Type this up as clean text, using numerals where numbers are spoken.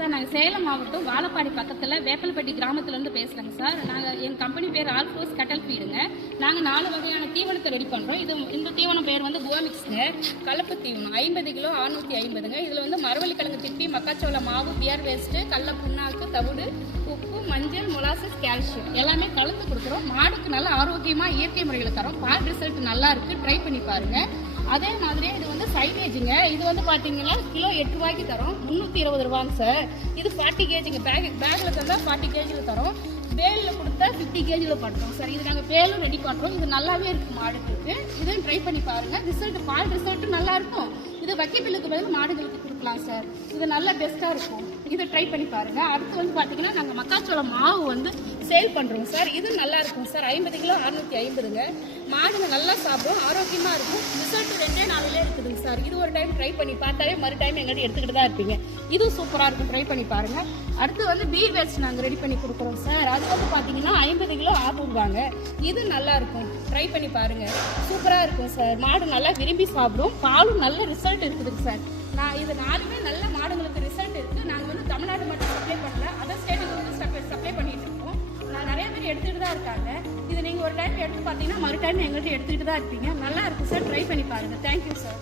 Sir நாங்கள் சேலம் மாவட்டம் வாழப்பாடி பக்கத்தில் வேப்பல்பட்டி கிராமத்துலேருந்து பேசுகிறேங்க சார். நாங்கள் எங்கள் கம்பெனி பேர் ஆல்ஃபோஸ் கட்டல் ஃபீடுங்க. நாங்கள் 4 வகையான தீவனத்தை ரெடி பண்ணுறோம். இந்த தீவனம் பேர் வந்து கோமிக்ஸுங்க. கலப்பு தீவனம் 50 கிலோ 650ங்க. இதில் வந்து மரவள்ளிக்கிழங்கு திப்பி, மக்காச்சோள மாவு, பியர் வேஸ்ட்டு, கடல புண்ணாக்கு, தவிடு, உப்பு, மஞ்சள், மொலாசஸ், கால்சியம் எல்லாமே கலந்து கொடுக்குறோம். மாடுக்கு நல்ல ஆரோக்கியமாக இயற்கை முறையில் தரோம். பால் ரிசல்ட் நல்லா இருக்குது, ட்ரை பண்ணி பாருங்கள். அதே மாதிரியே இது வந்து சைலேஜுங்க. இது வந்து பார்த்தீங்கன்னா கிலோ 8 ரூபாய்க்கு தரோம், 320 ரூபாங்க சார். இது 40 கேஜிங்க. பேக்கில் தந்தால் 40 கேஜியில் தரோம். பேலில் கொடுத்தா 50 கேஜியில் பண்ணுறோம் சார். இது நாங்கள் பேலும் ரெடி பண்ணுறோம். இது நல்லாவே இருக்குது மாடுகளுக்கு. இதையும் ட்ரை பண்ணி பாருங்கள். ரிசல்ட் பால் ரிசல்ட்டும் நல்லா இருக்கும். இது வக்கிப்பில்லுக்கு பதில் மாடுகளுக்கு கொடுக்கலாம் சார். இது நல்லா பெஸ்ட்டாக இருக்கும். இதை ட்ரை பண்ணி பாருங்கள். அடுத்து வந்து பார்த்தீங்கன்னா நாங்கள் மக்காச்சோள மாவு வந்து சேல் பண்ணுறோம் சார். இது நல்லா இருக்கும் சார். 50 கிலோ 650ங்க. மாடுங்க நல்லா சாப்பிடும், ஆரோக்கியமாக இருக்கும். ரிசல்ட் 2 நாளிலே இருக்குதுங்க சார். இது ஒரு டைம் ட்ரை பண்ணி பார்த்தாலே மறு டைம் எங்கள்கிட்ட எடுத்துக்கிட்டு தான் இருப்பீங்க. இதுவும் சூப்பராக இருக்கும், ட்ரை பண்ணி பாருங்கள். அடுத்து வந்து பீர் வேஸ்ட் நாங்கள் ரெடி பண்ணி கொடுக்குறோம் சார். அது வந்து பார்த்தீங்கன்னா 50 கிலோ 6 ரூபாங்க. இது நல்லா இருக்கும், ட்ரை பண்ணி பாருங்கள். சூப்பராக இருக்கும் சார். மாடு நல்லா விரும்பி சாப்பிடும், பாலும் நல்ல ரிசல்ட் இருக்குதுங்க சார். இது 4மே நல்ல மாடுங்களுக்கு ரிசல்ட் இருக்குது. நாங்கள் வந்து தமிழ்நாடு மட்டும் சப்ளை பண்ணல, அதர் ஸ்டேட்டுக்கு வந்து சப்ளை பண்ணிட்டு இருக்கோம். நிறைய பேர் எடுத்துகிட்டு தான் இருக்காங்க. இது நீங்கள் ஒரு டைம் எடுத்து பார்த்தீங்கன்னா மறு டைம் எங்கள்கிட்ட எடுத்துக்கிட்டு தான் இருப்பீங்க. நல்லா இருக்கும் சார், ட்ரை பண்ணி பாருங்கள். Thank you sir.